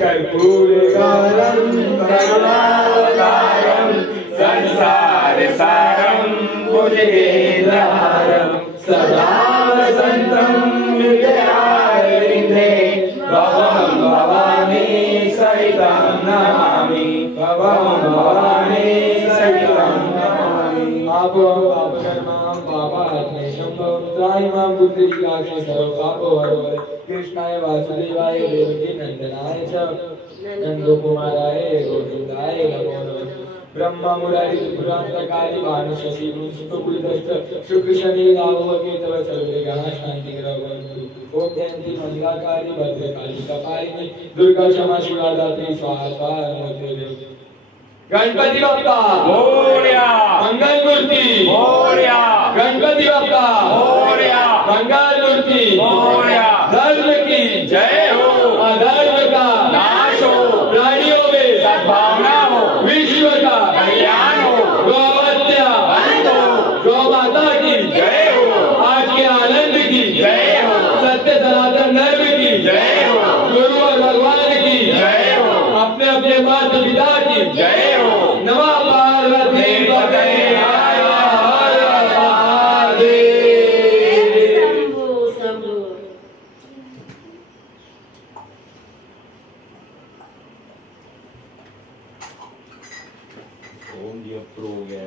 कर्पूरगौरं करुणावतारं संसारसारं भुजगेन्द्रहारं सदा वसन्तं हृदयारविन्दे भवं भवानी सहितं नमामि भवं भवानी सहितं नमामि आपो पापकर्मां पापात्मैशं त्राहिमां बुद्धिविकासे सर्वपापो हरो कृष्णाय वासुदेवाय देवकी नंदनाय च नंदकुमाराय गोविंदाय नमो नमः ब्रह्मा मुरारी त्रिपुरांतकारी भानुशशि पुष्पकुलदष्ट शुक्र शनि राहु केतव सर्वग्रह शांति ग्रहवन्तु ओम जयंती मंगलाकारी भद्रकाली कपालिनी दुर्गा क्षमा शिवा दात्री स्वाहा स्वाहा नमोस्तुते गणपति बप्पा मोरया मंगल मूर्ति मोरया गणपति बप्पा मोरया मंगल मूर्ति मोरया धर्म की जय हो अधर्म का नाश हो प्राणियों में सद्भावना हो विश्व का कल्याण हो गौहत्या बंद हो गौ माता की जय हो आज के आनंद की जय हो सत्य सनातन धर्म की जय हो गुरु और भगवान की जय हो अपने अपने माता पिता की जय हो नमः पार्वती पते ओम जी अप्रूव हो गया।